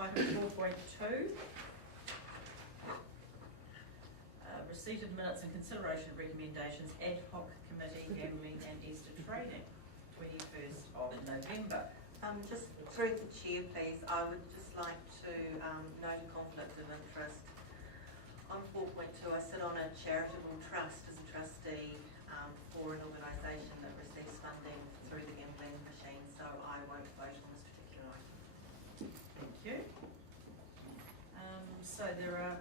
Item 4.2. Receipt of minutes and consideration of recommendations, ad hoc committee, gambling and Easter trading, 21st of November. Just through the chair, please, I would just like to note a conflict of interest. On 4.2, I sit on a charitable trust as a trustee for an organisation that receives funding through the gambling machine, so I won't vote on this particular item. Thank you. So there are,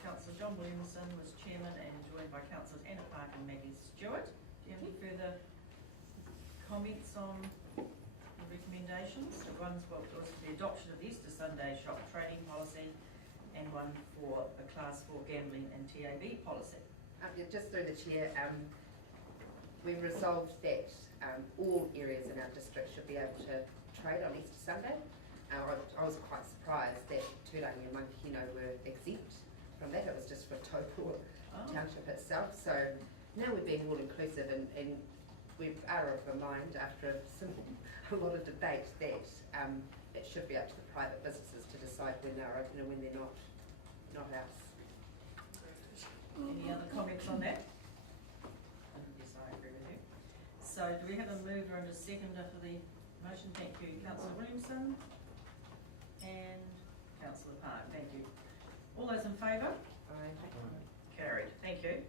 Councillor John Williamson was chairman and joined by Councillors Anna Park and Maggie Stewart. Do you have any further comments on the recommendations? So one's was the adoption of the Easter Sunday shop trading policy and one for the Class 4 gambling and TAB policy. Just through the chair, we resolved that all areas in our district should be able to trade on Easter Sunday. I was quite surprised that Turangi and Mankino were exempt from that. It was just for Taupo Township itself. So now we're being all inclusive, and we are of a mind after a lot of debate that it should be up to the private businesses to decide when they're open and when they're not us. Any other comments on that? Yes, I agree with you. So do we have a mover and a seconder for the motion? Thank you, Councillor Williamson and Councillor Park. Thank you. All those in favour? Aye. Carried. Thank you.